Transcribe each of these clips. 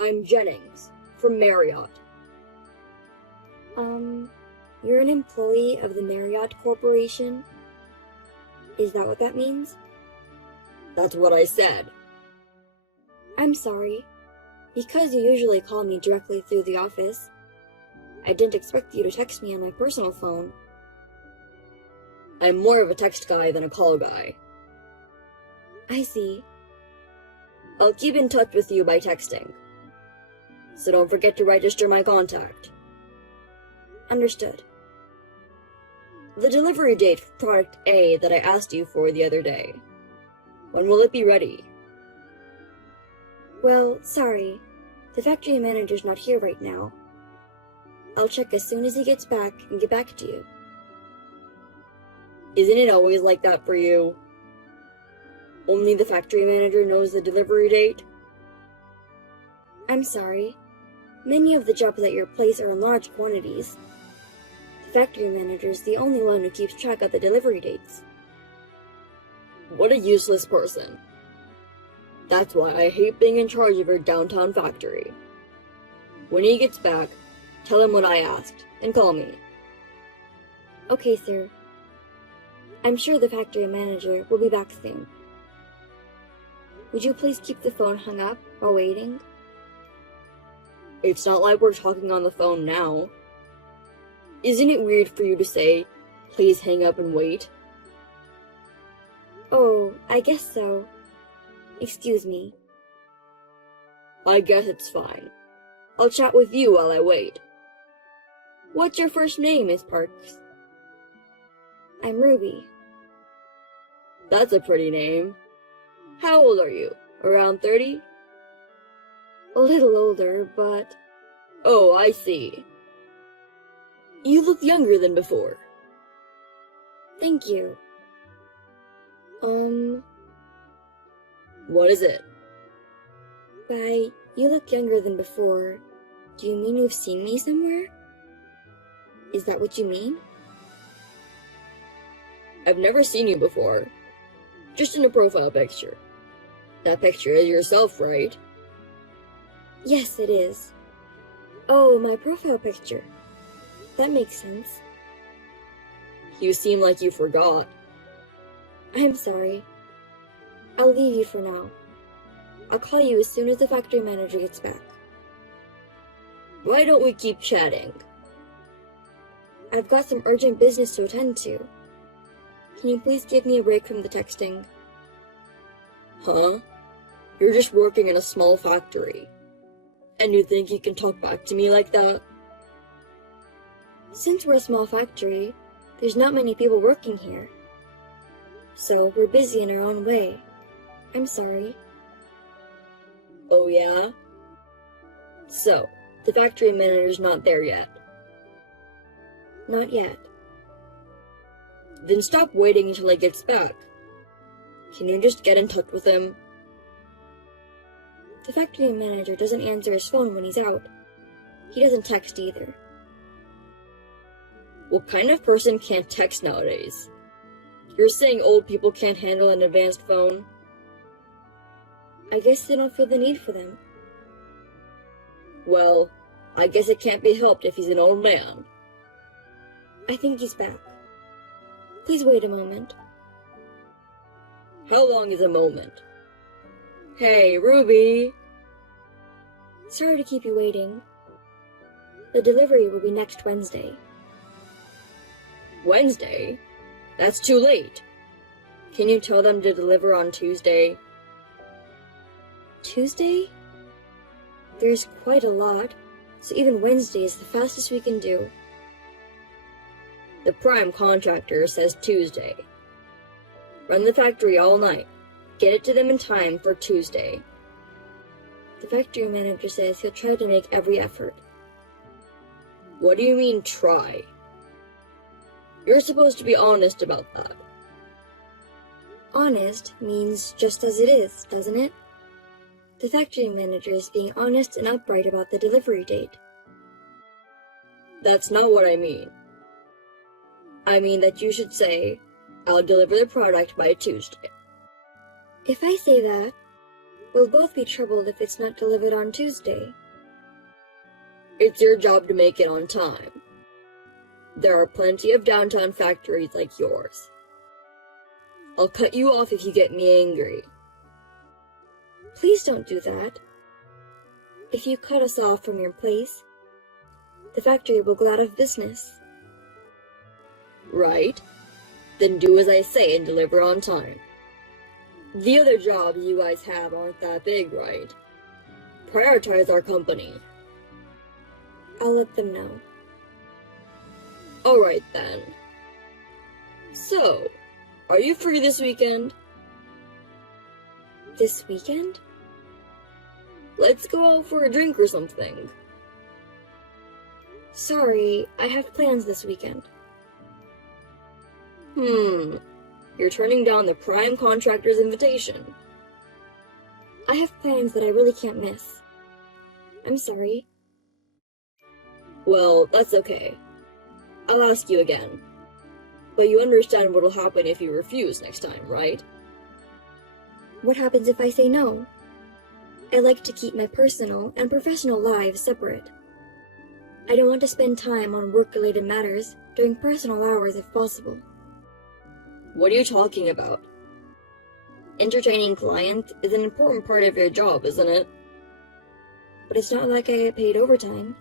I'm Jennings, from Marriott. You're an employee of the Marriott Corporation? Is that what that means? That's what I said. I'm sorry. Because you usually call me directly through the office, I didn't expect you to text me on my personal phone. I'm more of a text guy than a call guy. I see. I'll keep in touch with you by texting. So don't forget to register my contact. Understood. The delivery date for product A that I asked you for the other day. When will it be ready? Well, sorry. The factory manager's not here right now. I'll check as soon as he gets back and get back to you. Isn't it always like that for you? Only the factory manager knows the delivery date? I'm sorry. Many of the jobs at your place are in large quantities. The factory manager's the only one who keeps track of the delivery dates. What a useless person. That's why I hate being in charge of your downtown factory. When he gets back, tell him what I asked, and call me. Okay, sir. I'm sure the factory manager will be back soon. Would you please keep the phone hung up while waiting? It's not like we're talking on the phone now. Isn't it weird for you to say, please hang up and wait? Oh, I guess so. Excuse me. I guess it's fine. I'll chat with you while I wait. What's your first name, Miss Parks? I'm Ruby. That's a pretty name. How old are you? Around 30? A little older, but... Oh, I see. You look younger than before. Thank you. What is it? By you look younger than before, do you mean you've seen me somewhere? Is that what you mean? I've never seen you before. Just in a profile picture. That picture is yourself, right? Yes, it is. Oh, my profile picture. That makes sense. You seem like you forgot. I'm sorry. I'll leave you for now. I'll call you as soon as the factory manager gets back. Why don't we keep chatting? I've got some urgent business to attend to. Can you please give me a break from the texting? Huh? You're just working in a small factory. And you think you can talk back to me like that? Since we're a small factory, there's not many people working here. So we're busy in our own way. I'm sorry. Oh yeah? So, the factory manager's not there yet? Not yet. Then stop waiting until he gets back. Can you just get in touch with him? The factory manager doesn't answer his phone when he's out. He doesn't text either. What kind of person can't text nowadays? You're saying old people can't handle an advanced phone? I guess they don't feel the need for them. Well, I guess it can't be helped if he's an old man. I think he's back. Please wait a moment. How long is a moment? Hey, Ruby! Sorry to keep you waiting. The delivery will be next Wednesday. Wednesday? That's too late. Can you tell them to deliver on Tuesday? Tuesday? There's quite a lot, so even Wednesday is the fastest we can do. The prime contractor says Tuesday. Run the factory all night. Get it to them in time for Tuesday. The factory manager says he'll try to make every effort. What do you mean, try? You're supposed to be honest about that. Honest means just as it is, doesn't it? The factory manager is being honest and upright about the delivery date. That's not what I mean. I mean that you should say, I'll deliver the product by Tuesday. If I say that, We'll both be troubled if it's not delivered on Tuesday. It's your job to make it on time. There are plenty of downtown factories like yours. I'll cut you off if you get me angry. Please don't do that. If you cut us off from your place, the factory will go out of business. Right? Then do as I say and deliver on time. The other jobs you guys have aren't that big, right? Prioritize our company. I'll let them know. Alright then. So, are you free this weekend? This weekend? Let's go out for a drink or something. Sorry, I have plans this weekend. You're turning down the prime contractor's invitation. I have plans that I really can't miss. I'm sorry. Well, that's okay. I'll ask you again. But you understand what'll happen if you refuse next time, right? What happens if I say no? I like to keep my personal and professional lives separate. I don't want to spend time on work-related matters during personal hours if possible. What are you talking about? Entertaining clients is an important part of your job, isn't it? But it's not like I get paid overtime.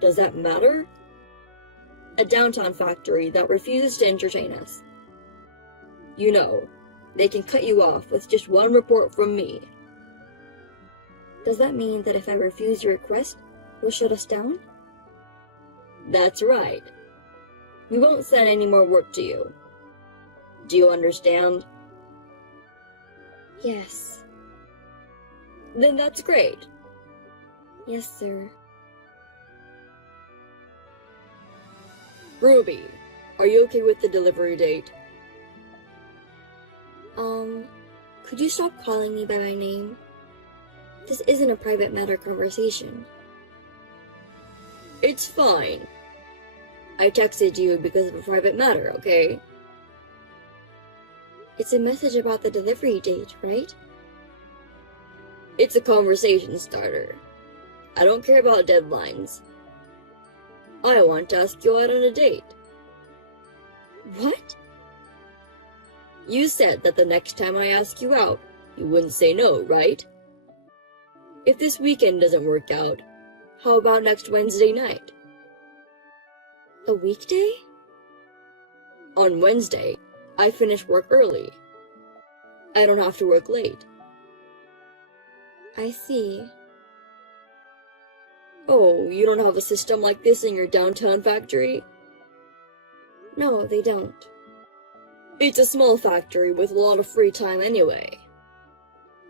Does that matter? A downtown factory that refuses to entertain us. You know, they can cut you off with just one report from me. Does that mean that if I refuse your request, you'll shut us down? That's right. We won't send any more work to you. Do you understand? Yes. Then that's great. Yes, sir. Ruby, are you okay with the delivery date? Could you stop calling me by my name? This isn't a private matter conversation. It's fine. I texted you because of a private matter, okay? It's a message about the delivery date, right? It's a conversation starter. I don't care about deadlines. I want to ask you out on a date. What? You said that the next time I ask you out, you wouldn't say no, right? If this weekend doesn't work out, how about next Wednesday night? A weekday? On Wednesday, I finish work early. I don't have to work late. I see. Oh, you don't have a system like this in your downtown factory? No, they don't. It's a small factory with a lot of free time anyway.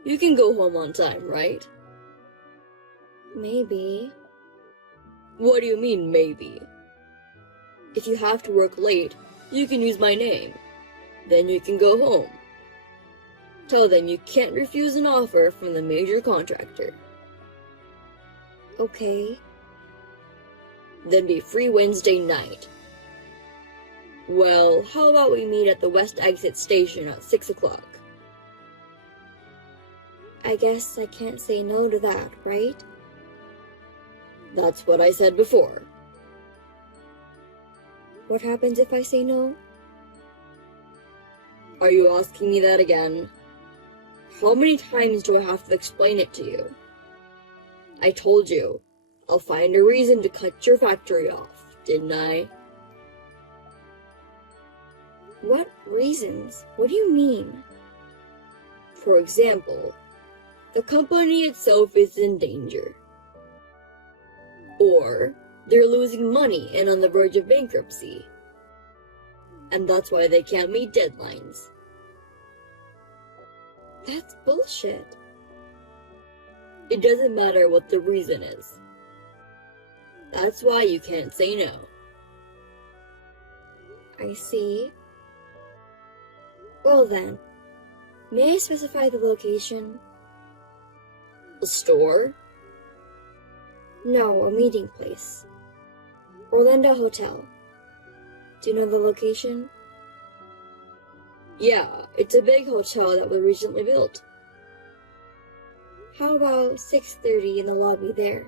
You can go home on time, right? Maybe. What do you mean, maybe? If you have to work late, you can use my name. Then you can go home. Tell them you can't refuse an offer from the major contractor. Okay. Then be free Wednesday night. Well, how about we meet at the West Exit Station at 6 o'clock? I guess I can't say no to that, right? That's what I said before. What happens if I say no? Are you asking me that again? How many times do I have to explain it to you? I told you, I'll find a reason to cut your factory off, didn't I? What reasons? What do you mean? For example, the company itself is in danger. Or, they're losing money and on the verge of bankruptcy. And that's why they can't meet deadlines. That's bullshit. It doesn't matter what the reason is. That's why you can't say no. I see. Well then, may I specify the location? A store? No, a meeting place. Orlando Hotel. Do you know the location? Yeah, it's a big hotel that was recently built. How about 6:30 in the lobby there?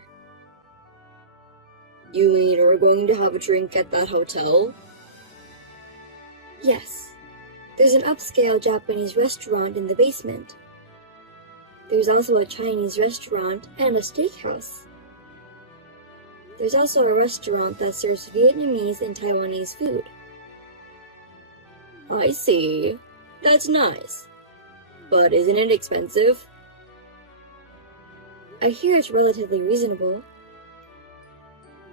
You mean we're going to have a drink at that hotel? Yes. There's an upscale Japanese restaurant in the basement. There's also a Chinese restaurant and a steakhouse. There's also a restaurant that serves Vietnamese and Taiwanese food. I see. That's nice. But isn't it expensive? I hear it's relatively reasonable.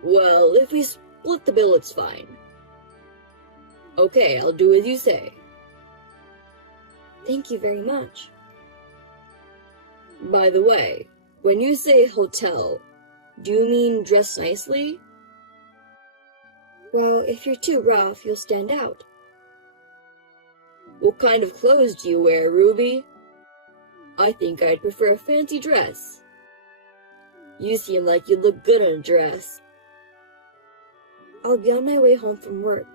Well, if we split the bill, it's fine. Okay, I'll do as you say. Thank you very much. By the way, when you say hotel, do you mean dress nicely? Well, if you're too rough, you'll stand out. What kind of clothes do you wear, Ruby? I think I'd prefer a fancy dress. You seem like you'd look good in a dress. I'll be on my way home from work.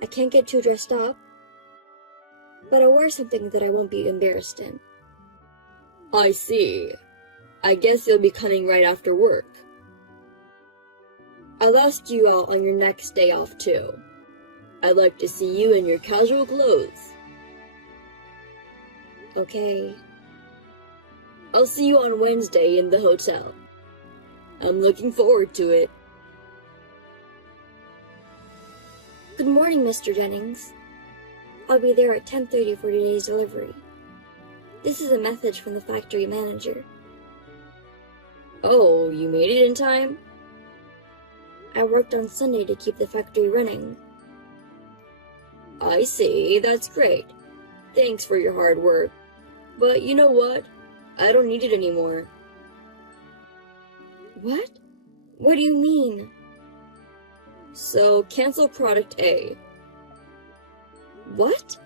I can't get too dressed up, but I'll wear something that I won't be embarrassed in. I see. I guess you'll be coming right after work. I'll ask you out on your next day off too. I'd like to see you in your casual clothes. Okay. I'll see you on Wednesday in the hotel. I'm looking forward to it. Good morning, Mr. Jennings. I'll be there at 10:30 for today's delivery. This is a message from the factory manager. Oh, you made it in time? I worked on Sunday to keep the factory running. I see, that's great. Thanks for your hard work. But you know what? I don't need it anymore. What? What do you mean? So, cancel product A. What?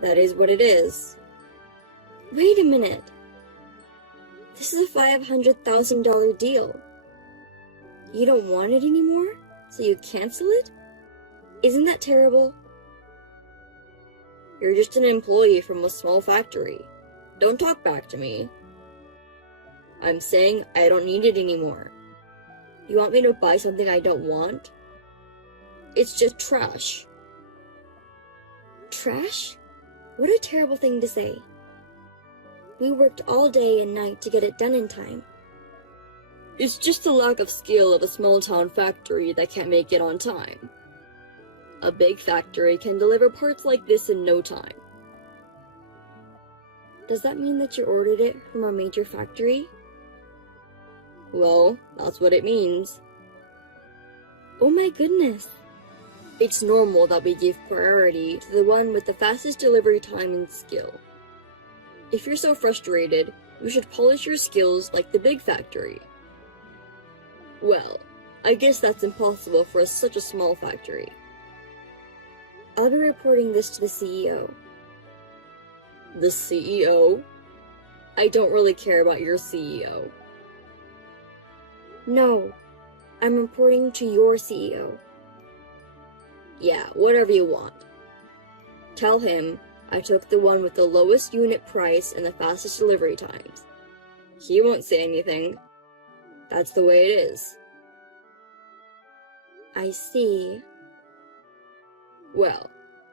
That is what it is. Wait a minute. This is a $500,000 deal. You don't want it anymore, so you cancel it? Isn't that terrible? You're just an employee from a small factory. Don't talk back to me. I'm saying I don't need it anymore. You want me to buy something I don't want? It's just trash. Trash? What a terrible thing to say. We worked all day and night to get it done in time. It's just a lack of skill of a small-town factory that can't make it on time. A big factory can deliver parts like this in no time. Does that mean that you ordered it from a major factory? Well, that's what it means. Oh my goodness. It's normal that we give priority to the one with the fastest delivery time and skill. If you're so frustrated, you should polish your skills like the big factory. Well, I guess that's impossible for such a small factory. I'll be reporting this to the CEO. The CEO? I don't really care about your CEO. No, I'm reporting to your CEO. Yeah, whatever you want. Tell him I took the one with the lowest unit price and the fastest delivery times. He won't say anything. That's the way it is. I see. Well,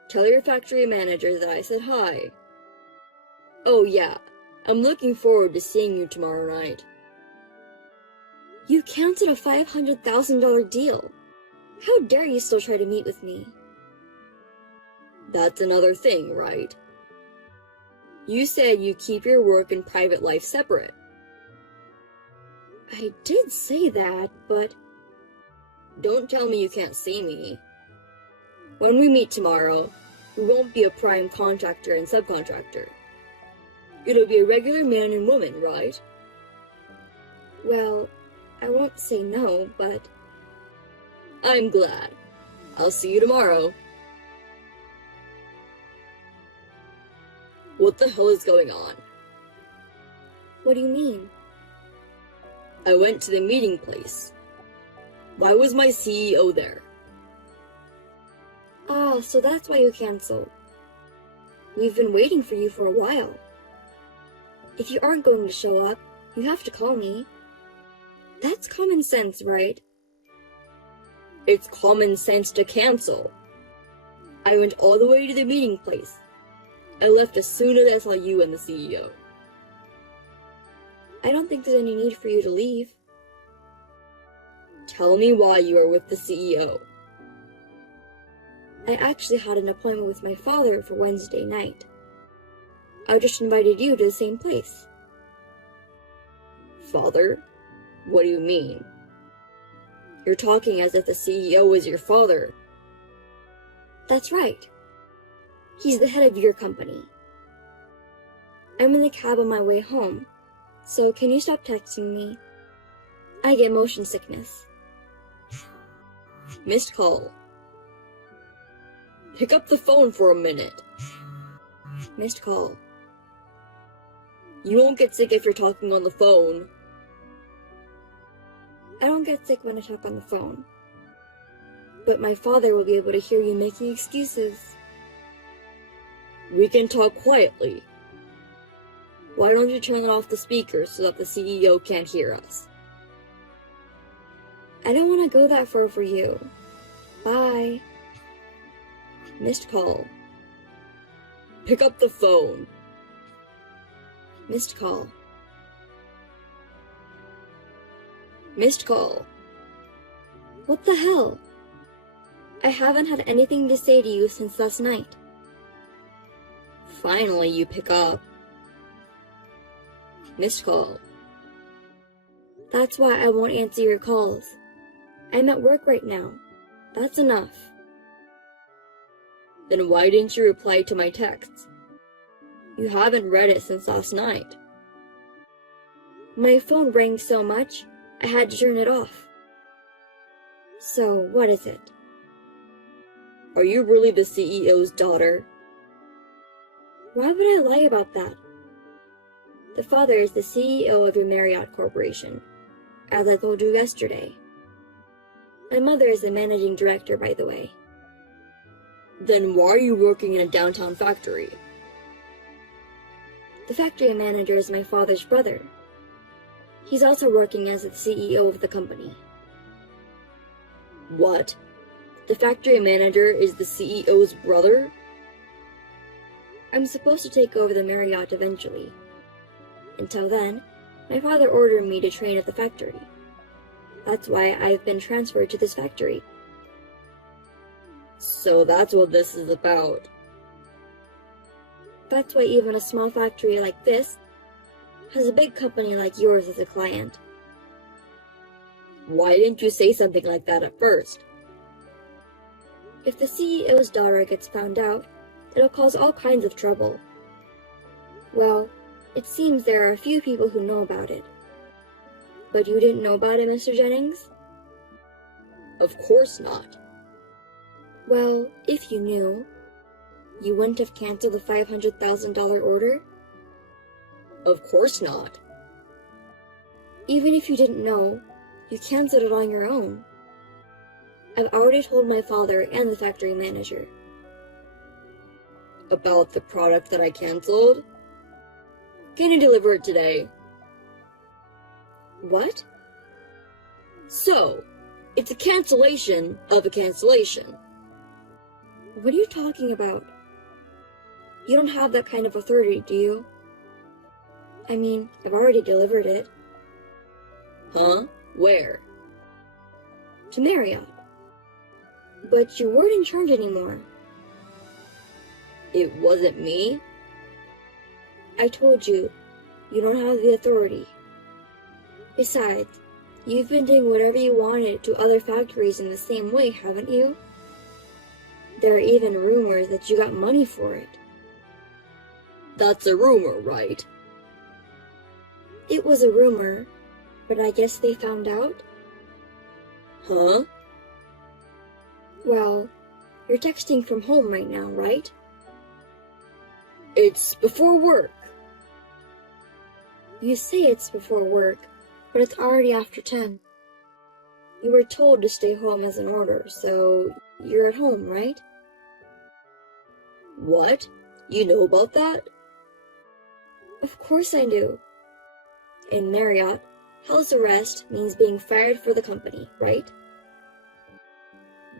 tell your factory manager that I said hi. Oh yeah, I'm looking forward to seeing you tomorrow night. You canceled a $500,000 deal. How dare you still try to meet with me? That's another thing, right? You said you keep your work and private life separate. I did say that, but... Don't tell me you can't see me. When we meet tomorrow, we won't be a prime contractor and subcontractor. It'll be a regular man and woman, right? Well, I won't say no, but... I'm glad. I'll see you tomorrow. What the hell is going on? What do you mean? I went to the meeting place. Why was my CEO there? Ah, so that's why you canceled. We've been waiting for you for a while. If you aren't going to show up, you have to call me. That's common sense, right? It's common sense to cancel. I went all the way to the meeting place. I left as soon as I saw you and the CEO. I don't think there's any need for you to leave. Tell me why you are with the CEO. I actually had an appointment with my father for Wednesday night. I just invited you to the same place. Father? What do you mean? You're talking as if the CEO is your father. That's right. He's the head of your company. I'm in the cab on my way home, so can you stop texting me? I get motion sickness. Missed call. Pick up the phone for a minute. Missed call. You won't get sick if you're talking on the phone. I don't get sick when I talk on the phone. But my father will be able to hear you making excuses. We can talk quietly. Why don't you turn off the speakers so that the CEO can't hear us? I don't want to go that far for you. Bye. Missed call. Pick up the phone. Missed call. Missed call. What the hell? I haven't had anything to say to you since last night. Finally, you pick up. Missed call. That's why I won't answer your calls. I'm at work right now. That's enough. Then why didn't you reply to my texts? You haven't read it since last night. My phone rang so much, I had to turn it off. So, what is it? Are you really the CEO's daughter? Why would I lie about that? The father is the CEO of your Marriott Corporation, as I told you yesterday. My mother is the managing director, by the way. Then why are you working in a downtown factory? The factory manager is my father's brother. He's also working as the CEO of the company. What? The factory manager is the CEO's brother? I'm supposed to take over the Marriott eventually. Until then, my father ordered me to train at the factory. That's why I've been transferred to this factory. So that's what this is about. That's why even a small factory like this has a big company like yours as a client. Why didn't you say something like that at first? If the CEO's daughter gets found out, it'll cause all kinds of trouble. Well, it seems there are a few people who know about it. But you didn't know about it, Mr. Jennings? Of course not. Well, if you knew, you wouldn't have canceled the $500,000 order? Of course not. Even if you didn't know, you canceled it on your own. I've already told my father and the factory manager. About the product that I canceled? Can you deliver it today? What? So, it's a cancellation of a cancellation. What are you talking about? You don't have that kind of authority, do you? I mean, I've already delivered it. Huh? Where? To Marriott. But you weren't in charge anymore. It wasn't me? I told you, you don't have the authority. Besides, you've been doing whatever you wanted to other factories in the same way, haven't you? There are even rumors that you got money for it. That's a rumor, right? It was a rumor, but I guess they found out? Huh? Well, you're texting from home right now, right? It's before work. You say it's before work, but it's already after 10. You were told to stay home as an order, so you're at home, right? What? You know about that? Of course I do. In Marriott, house arrest means being fired for the company, right?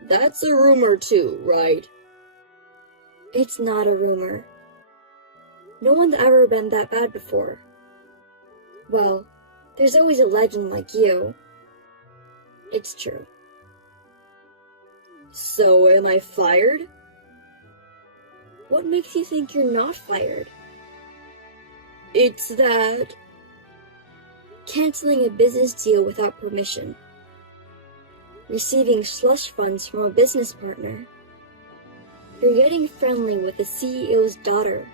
That's a rumor too, right? It's not a rumor. No one's ever been that bad before. Well, there's always a legend like you. It's true. So am I fired? What makes you think you're not fired? It's that... Canceling a business deal without permission. Receiving slush funds from a business partner. You're getting friendly with the CEO's daughter.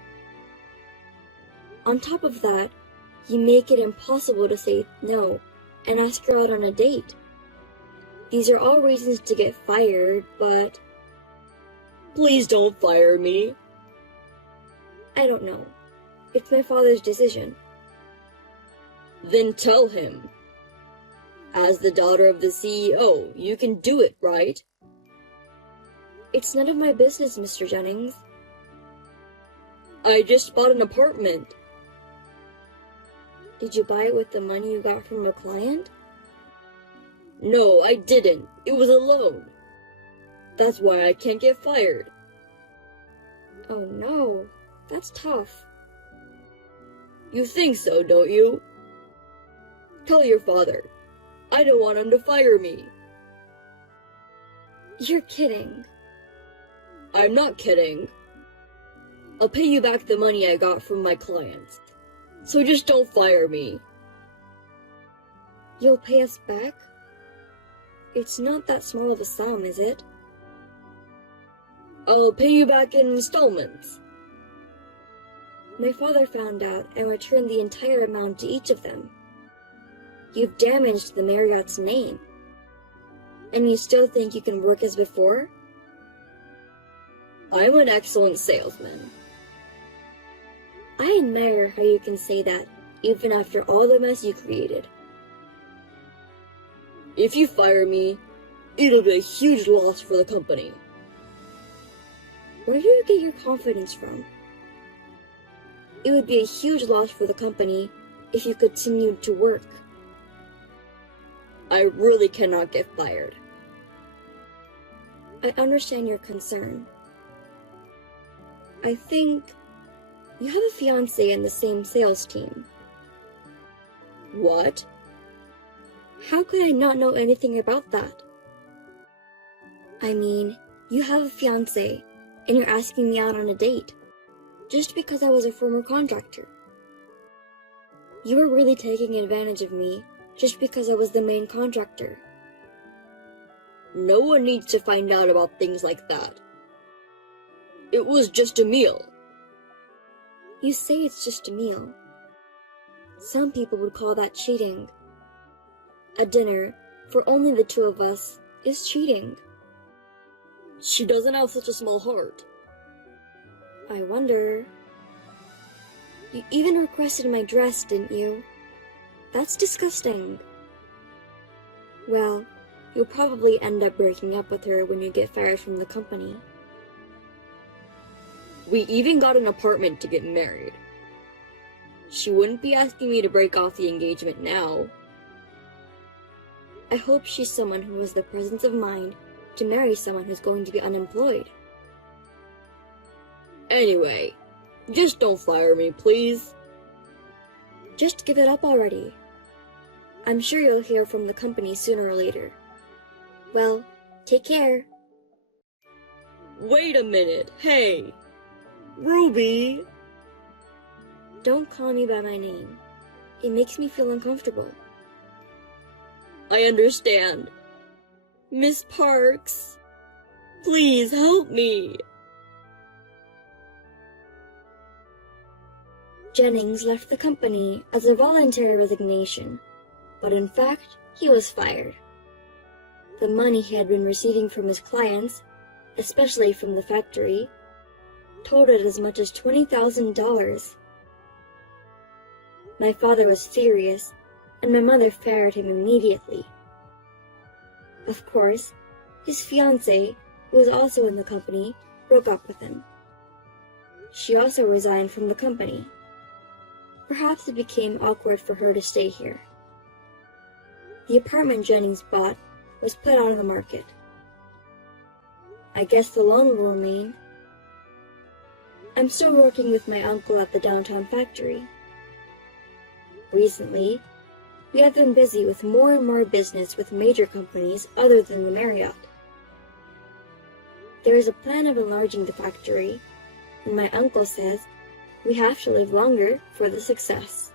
On top of that, you make it impossible to say no and ask her out on a date. These are all reasons to get fired, but... Please don't fire me. I don't know. It's my father's decision. Then tell him. As the daughter of the CEO, you can do it, right? It's none of my business, Mr. Jennings. I just bought an apartment. Did you buy it with the money you got from a client? No, I didn't. It was a loan. That's why I can't get fired. Oh no, that's tough. You think so, don't you? Tell your father. I don't want him to fire me. You're kidding. I'm not kidding. I'll pay you back the money I got from my clients. So just don't fire me. You'll pay us back? It's not that small of a sum, is it? I'll pay you back in installments. My father found out and returned the entire amount to each of them. You've damaged the Marriott's name. And you still think you can work as before? I'm an excellent salesman. I admire how you can say that, even after all the mess you created. If you fire me, it'll be a huge loss for the company. Where do you get your confidence from? It would be a huge loss for the company if you continued to work. I really cannot get fired. I understand your concern. I think you have a fiancé in the same sales team. What? How could I not know anything about that? I mean, you have a fiancé, and you're asking me out on a date, just because I was a former contractor. You were really taking advantage of me, just because I was the main contractor. No one needs to find out about things like that. It was just a meal. You say it's just a meal. Some people would call that cheating. A dinner, for only the two of us, is cheating. She doesn't have such a small heart. I wonder... You even requested my dress, didn't you? That's disgusting. Well, you'll probably end up breaking up with her when you get fired from the company. We even got an apartment to get married. She wouldn't be asking me to break off the engagement now. I hope she's someone who has the presence of mind to marry someone who's going to be unemployed. Anyway, just don't fire me, please. Just give it up already. I'm sure you'll hear from the company sooner or later. Well, take care. Wait a minute, hey! Ruby! Don't call me by my name. It makes me feel uncomfortable. I understand. Miss Parks, please help me. Jennings left the company as a voluntary resignation, but in fact, he was fired. The money he had been receiving from his clients, especially from the factory, totaled as much as $20,000. My father was furious, and my mother fired him immediately. Of course, his fiancée, who was also in the company, broke up with him. She also resigned from the company. perhaps it became awkward for her to stay here. The apartment Jennings bought was put on the market. I guess the loan will remain. I'm still working with my uncle at the downtown factory. Recently, we have been busy with more and more business with major companies other than the Marriott. There is a plan of enlarging the factory, and my uncle says we have to live longer for the success.